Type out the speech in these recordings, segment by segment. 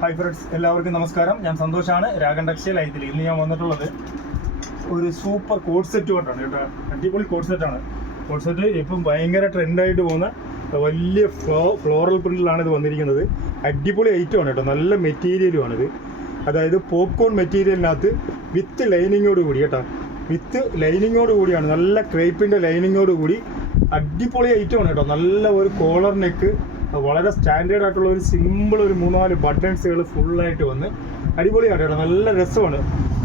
Hi friends, എല്ലാവർക്കും നമസ്കാരം. ഞാൻ സന്തോഷാണ്, രാഗൻ ടെക്സ്റ്റൈൽ ഐത്തിൽ. ഇന്ന് ഞാൻ വന്നിട്ടുള്ളത് ഒരു സൂപ്പർ കോഡ് സെറ്റ് കൊണ്ടാണ് കേട്ടോ. അടിപൊളി കോഡ് സെറ്റാണ്. കോഡ് സെറ്റ് ഇപ്പം ഭയങ്കര ട്രെൻഡായിട്ട് പോകുന്ന വലിയ ഫ്ലോറൽ പ്രിന്റിലാണ് ഇത് വന്നിരിക്കുന്നത്. അടിപൊളി ഐറ്റമാണ് കേട്ടോ. നല്ല മെറ്റീരിയലുമാണിത്. അതായത് പോപ്കോൺ മെറ്റീരിയലിനകത്ത് വിത്ത് ലൈനിങ്ങോട് കൂടി കേട്ടോ. വിത്ത് ലൈനിങ്ങോട് കൂടിയാണ്, നല്ല ക്രേപ്പിൻ്റെ ലൈനിങ്ങോട് കൂടി അടിപൊളി ഐറ്റമാണ് കേട്ടോ. നല്ല ഒരു കോളർ നെക്ക്, വളരെ സ്റ്റാൻഡേർഡ് ആയിട്ടുള്ള ഒരു സിമ്പിൾ ഒരു 3-4 ബട്ടൺസുകൾ ഫുള്ളായിട്ട് വന്ന് അടിപൊളിയാണ് കേട്ടോ. നല്ല രസമാണ്.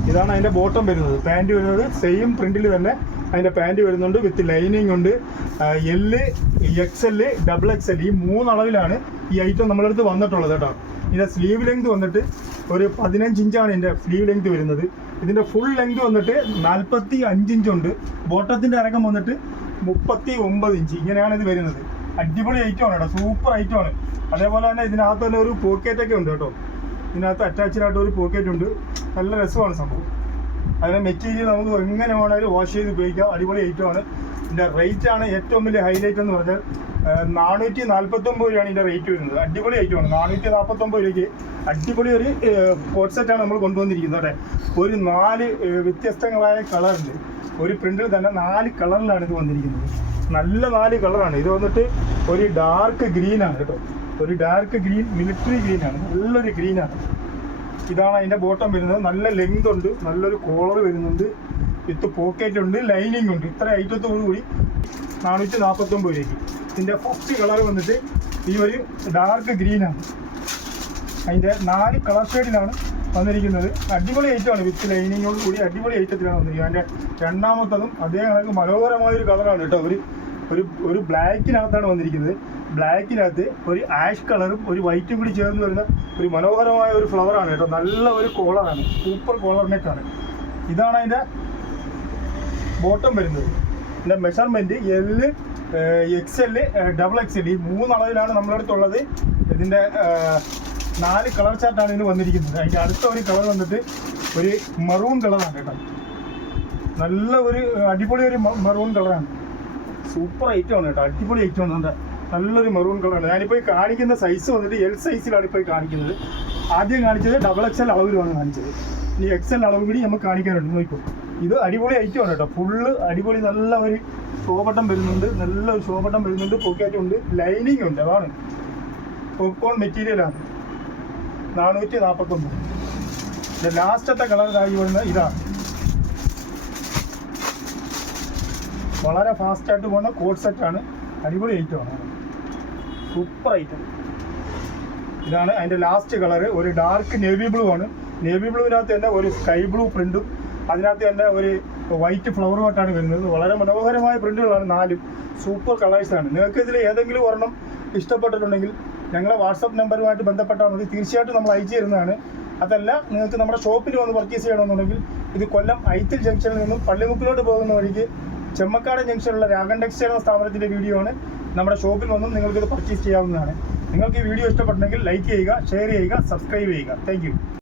ഇതാണ് അതിൻ്റെ ബോട്ടം വരുന്നത്. പാൻറ്റ് വരുന്നത് സെയിം പ്രിൻറ്റിൽ തന്നെ അതിൻ്റെ പാൻറ്റ് വരുന്നുണ്ട്. വിത്ത് ലൈനിങ് ഉണ്ട്. എല്, XL, XXL ഈ 3 അളവിലാണ് ഈ ഐറ്റം നമ്മളടുത്ത് വന്നിട്ടുള്ളത് കേട്ടോ. ഇതിൻ്റെ സ്ലീവ് ലെങ്ത് വന്നിട്ട് ഒരു 15 ഇഞ്ചാണ് ഇതിൻ്റെ സ്ലീവ് ലെങ്ത് വരുന്നത്. ഇതിൻ്റെ ഫുൾ ലെങ്ത് വന്നിട്ട് 45 ഇഞ്ചുണ്ട്. ബോട്ടത്തിൻ്റെ ഇറക്കം വന്നിട്ട് 39 ഇഞ്ച്. ഇങ്ങനെയാണ് ഇത് വരുന്നത്. അടിപൊളി ഐറ്റമാണ് കേട്ടോ. സൂപ്പർ ഐറ്റമാണ്. അതേപോലെ തന്നെ ഇതിനകത്ത് തന്നെ ഒരു പോക്കറ്റൊക്കെ ഉണ്ട് കേട്ടോ. ഇതിനകത്ത് അറ്റാച്ച്ഡ് ആയിട്ട് ഒരു പോക്കറ്റ് ഉണ്ട്. നല്ല രസമാണ് സംഭവം. അതിൻ്റെ മെറ്റീരിയൽ നമുക്ക് എങ്ങനെ വേണമെങ്കിലും വാഷ് ചെയ്ത് ഉപയോഗിക്കാം. അടിപൊളി ഐറ്റമാണ്. ഇതിൻ്റെ റേറ്റാണ് ഏറ്റവും വലിയ ഹൈലൈറ്റ് എന്ന് പറഞ്ഞാൽ 449 രൂപയാണ് ഇതിൻ്റെ റേറ്റ് വരുന്നത്. അടിപൊളി ഐറ്റമാണ്. 449 രൂപയ്ക്ക് അടിപൊളി ഒരു കോട്ട് സെറ്റാണ് നമ്മൾ കൊണ്ടുവന്നിരിക്കുന്നത് കേട്ടോ. ഒരു 4 വ്യത്യസ്തങ്ങളായ കളറുണ്ട്. ഒരു പ്രിന്റിൽ തന്നെ 4 കളറിലാണ് ഇത് വന്നിരിക്കുന്നത്. നല്ല 4 കളറാണ്. ഇത് വന്നിട്ട് ഒരു ഡാർക്ക് ഗ്രീനാണ് കേട്ടോ. ഒരു ഡാർക്ക് ഗ്രീൻ, മിലിറ്ററി ഗ്രീനാണ്. നല്ലൊരു ഗ്രീനാണ്. ഇതാണ് അതിൻ്റെ ബോട്ടം വരുന്നത്. നല്ല ലെങ്ത് ഉണ്ട്. നല്ലൊരു കോളർ വരുന്നുണ്ട്. വിത്ത് പോക്കറ്റ് ഉണ്ട്, ലൈനിങ് ഉണ്ട്. ഇത്ര ഐറ്റത്തോടു കൂടി 449 രൂപയ്ക്ക്. ഇതിൻ്റെ ഫസ്റ്റ് കളർ വന്നിട്ട് ഈ ഒരു ഡാർക്ക് ഗ്രീനാണ്. അതിൻ്റെ 4 കളർ ഷെയ്ഡിലാണ് വന്നിരിക്കുന്നത്. അടിപൊളി ഐറ്റമാണ്. വിത്ത് ലൈനിങ്ങോട് കൂടി അടിപൊളി ഐറ്റത്തിലാണ് വന്നിരിക്കുന്നത്. അതിൻ്റെ രണ്ടാമത്തതും അതേ കണക്ക് മനോഹരമായൊരു കളറാണ് കേട്ടോ. ഒരു ബ്ലാക്കിനകത്താണ് വന്നിരിക്കുന്നത്. ബ്ലാക്കിനകത്ത് ഒരു ആഷ് കളറും ഒരു വൈറ്റും കൂടി ചേർന്ന് വരുന്ന ഒരു മനോഹരമായ ഒരു ഫ്ലവറാണ് കേട്ടോ. നല്ല ഒരു കോളറാണ്. സൂപ്പർ കോളർ നെക്കാണ്. ഇതാണ് അതിൻ്റെ ബോട്ടം വരുന്നത്. ഇതിൻ്റെ മെഷർമെൻറ്റ് L, XL, XXL ഈ 3 അളവിലാണ് നമ്മളടുത്തുള്ളത്. ഇതിൻ്റെ 4 കളർ ചാർട്ടാണ് ഇതിന് വന്നിരിക്കുന്നത്. അതിൻ്റെ അടുത്ത ഒരു കളർ വന്നിട്ട് ഒരു മറൂൺ കളറാണ് കേട്ടോ. നല്ല ഒരു അടിപൊളി ഒരു മറൂൺ കളറാണ്. സൂപ്പർ ഐറ്റമാണ് കേട്ടോ. അടിപൊളി ഐറ്റമാണ്. നല്ലൊരു മെറൂൺ കളറാണ്. ഞാനിപ്പോൾ ഈ കാണിക്കുന്ന സൈസ് വന്നിട്ട് L സൈസിലാണ് ഇപ്പോൾ കാണിക്കുന്നത്. ആദ്യം കാണിച്ചത് XXL അളവിലാണ് കാണിച്ചത്. ഈ XL അളവ് കൂടി നമുക്ക് കാണിക്കാനുണ്ട്. നോക്കൂ, ഇത് അടിപൊളി ഐറ്റമാണ് കേട്ടോ. ഫുള്ള് അടിപൊളി. നല്ല ഒരു ഷോ ബട്ടൺ വരുന്നുണ്ട്. നല്ലൊരു ഷോ ബട്ടൺ വരുന്നുണ്ട്. പോക്കറ്റ് ഉണ്ട്, ലൈനിങ് ഉണ്ട്. അതാണ് പോപ്കോൺ മെറ്റീരിയലാണ്. 449. ലാസ്റ്റത്തെ കളർ കാര്യം വരുന്നത് ഇതാണ്. വളരെ ഫാസ്റ്റായിട്ട് പോകുന്ന കോഡ് സെറ്റാണ്. അടിപൊളി ഐറ്റമാണ്. Super item. ഇതാണ് അതിൻ്റെ ലാസ്റ്റ് കളറ്. ഒരു ഡാർക്ക് നേവി ബ്ലൂ ആണ്. നേവി ബ്ലൂവിനകത്ത് തന്നെ ഒരു സ്കൈ ബ്ലൂ പ്രിൻറ്റും അതിനകത്ത് തന്നെ ഒരു വൈറ്റ് ഫ്ലവറുമായിട്ടാണ് വരുന്നത്. വളരെ മനോഹരമായ പ്രിൻറ്റുകളാണ് 4 സൂപ്പർ കളേഴ്സാണ്. നിങ്ങൾക്ക് ഇതിൽ ഏതെങ്കിലും ഒരെണ്ണം ഇഷ്ടപ്പെട്ടിട്ടുണ്ടെങ്കിൽ ഞങ്ങളെ വാട്സപ്പ് നമ്പറുമായിട്ട് ബന്ധപ്പെട്ടാൽ മതി. തീർച്ചയായിട്ടും നമ്മൾ അയച്ചു തരുന്നതാണ്. അതല്ല, നിങ്ങൾക്ക് നമ്മുടെ ഷോപ്പിൽ വന്ന് പർച്ചേസ് ചെയ്യണമെന്നുണ്ടെങ്കിൽ ഇത് കൊല്ലം ഐത്തിൽ ജംഗ്ഷനിൽ നിന്നും പള്ളിമുക്കിലോട്ട് പോകുന്ന വഴിക്ക് ചെമ്മക്കാട് ജംഗ്ഷനിലുള്ള രാഗൻ ടെക്സ്റ്റൈൽ എന്ന സ്ഥാപനത്തിൻ്റെ വീഡിയോ ആണ്. നമ്മുടെ ഷോപ്പിൽ വന്നും നിങ്ങൾക്കിത് പർച്ചേസ് ചെയ്യാവുന്നതാണ്. നിങ്ങൾക്ക് ഈ വീഡിയോ ഇഷ്ടപ്പെട്ടെങ്കിൽ ലൈക്ക് ചെയ്യുക, ഷെയർ ചെയ്യുക, സബ്സ്ക്രൈബ് ചെയ്യുക. താങ്ക്